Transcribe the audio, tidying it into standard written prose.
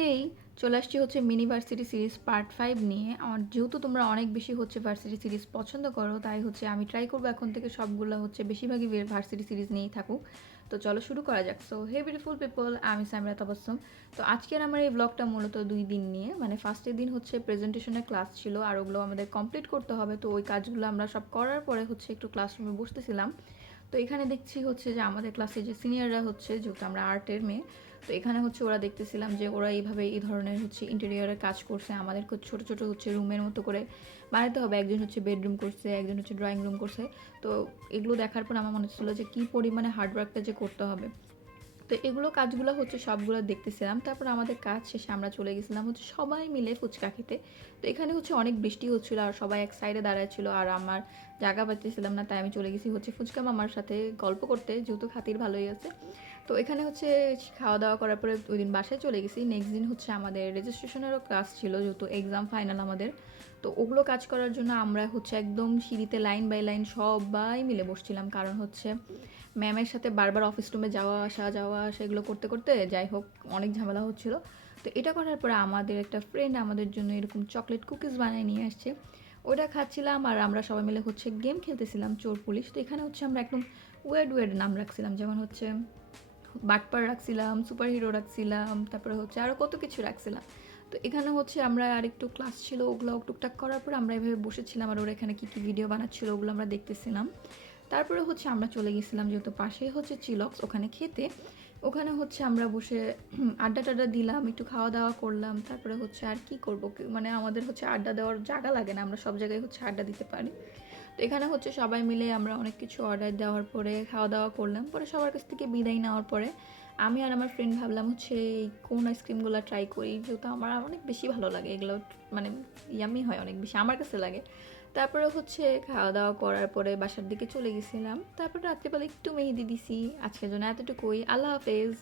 হেই, চলে আসছি হচ্ছে মিনি ভার্সিটি সিরিজ পার্ট 5 নিয়ে। আমার যেহেতু তোমরা অনেক বেশি হচ্ছে ভার্সিটি সিরিজ পছন্দ করো, তাই হচ্ছে আমি ট্রাই করবো এখন থেকে সবগুলো হচ্ছে বেশিরভাগই ভার্সিটি সিরিজ নিয়েই থাকুক। তো চলো শুরু করা যাক। সো হে বিউটিফুল পিপল, আমি সামিরা তাবাসসুম। তো আজকের আমার এই ব্লগটা মূলত 2 দিন নিয়ে, মানে ফার্স্টের দিন হচ্ছে প্রেজেন্টেশনের ক্লাস ছিল আর ওগুলো আমাদের কমপ্লিট করতে হবে। তো ওই কাজগুলো আমরা সব করার পরে হচ্ছে একটু ক্লাসরুমে বসতেছিলাম। তো এখানে দেখছি হচ্ছে যে আমাদের ক্লাসে যে সিনিয়ররা হচ্ছে, যেহেতু আমরা আর্টের মেয়ে, তো এখানে হচ্ছে ওরা দেখতেছিলাম যে ওরা এইভাবে এই ধরনের হচ্ছে ইন্টেরিয়রের কাজ করছে। আমাদের খুব ছোটো ছোটো হচ্ছে রুমের মতো করে বানাতে হবে। একজন হচ্ছে বেডরুম করছে, একজন হচ্ছে ড্রয়িং রুম করছে। তো এগুলো দেখার পর আমার মনে হচ্ছিল যে কী পরিমাণে হার্ডওয়ার্কটা যে করতে হবে। তো এগুলো কাজগুলো হচ্ছে সবগুলো দেখতেছিলাম। তারপর আমাদের কাজ শেষে আমরা চলে গেছিলাম হচ্ছে সবাই মিলে ফুচকা খেতে। তো এখানে হচ্ছে অনেক বৃষ্টি হচ্ছিলো আর সবাই এক সাইডে দাঁড়ায় ছিল আর আমার জায়গা পাচ্ছিলাম না, তাই আমি চলে গেছি হচ্ছে ফুচকা মামার সাথে গল্প করতে, যেহেতু খাতির ভালোই আছে। তো এখানে হচ্ছে খাওয়া দাওয়া করার পরে ওই দিন বাসায় চলে গেছি। নেক্সট দিন হচ্ছে আমাদের রেজিস্ট্রেশনেরও ক্লাস ছিল, যেহেতু এক্সাম ফাইনাল আমাদের। তো ওগুলো কাজ করার জন্য আমরা হচ্ছে একদম সিঁড়িতে লাইন বাই লাইন সবাই মিলে বসছিলাম, কারণ হচ্ছে ম্যামের সাথে বারবার অফিস রুমে যাওয়া আসা এগুলো করতে করতে যাই হোক অনেক ঝামেলা হচ্ছিলো। তো এটা করার পরে আমাদের একটা ফ্রেন্ড আমাদের জন্য এরকম চকলেট কুকিজ বানিয়ে নিয়ে আসছে। ওটা খাচ্ছিলাম আর আমরা সবাই মিলে হচ্ছে গেম খেলতেছিলাম চোর পুলিশ। তো এখানে হচ্ছে আমরা একদম ওয়েড ওয়েড নাম রাখছিলাম, যেমন হচ্ছে বাটপার রাখছিলাম, সুপার হিরো রাখছিলাম, তারপরে হচ্ছে আরও কত কিছু রাখছিলাম। তো এখানে হচ্ছে আমরা আরেকটু ক্লাস ছিল, ওগুলো টুকটাক করার পর আমরা এভাবে বসেছিলাম আর ওরা এখানে কী কী ভিডিও বানাচ্ছিল ওগুলো আমরা দেখতেছিলাম। তারপরে হচ্ছে আমরা চলে গেছিলাম, যেহেতু পাশেই হচ্ছে চিলক্স, ওখানে খেতে। ওখানে হচ্ছে আমরা বসে আড্ডা টাড্ডা দিলাম, একটু খাওয়া দাওয়া করলাম। তারপরে হচ্ছে আর কি করবো, মানে আমাদের হচ্ছে আড্ডা দেওয়ার জায়গা লাগে না, আমরা সব জায়গায় হচ্ছে আড্ডা দিতে পারি। তো এখানে হচ্ছে সবাই মিলে আমরা অনেক কিছু অর্ডার দেওয়ার পরে খাওয়া দাওয়া করলাম। পরে সবার কাছ থেকে বিদায় নেওয়ার পরে আমি আর আমার ফ্রেন্ড ভাবলাম হচ্ছে এই কোন আইসক্রিমগুলো ট্রাই করি, যেহেতু আমার অনেক বেশি ভালো লাগে এগুলো, মানে ইয়ামি হয় অনেক বেশি আমার কাছে লাগে। তারপরে হচ্ছে খাওয়া দাওয়া করার পরে বাসার দিকে চলে গেছিলাম। তারপরে রাত্রিবেলা একটু মেহেদি দিছি। আজকের জন্য এতটুকুই, আল্লাহ হাফেজ।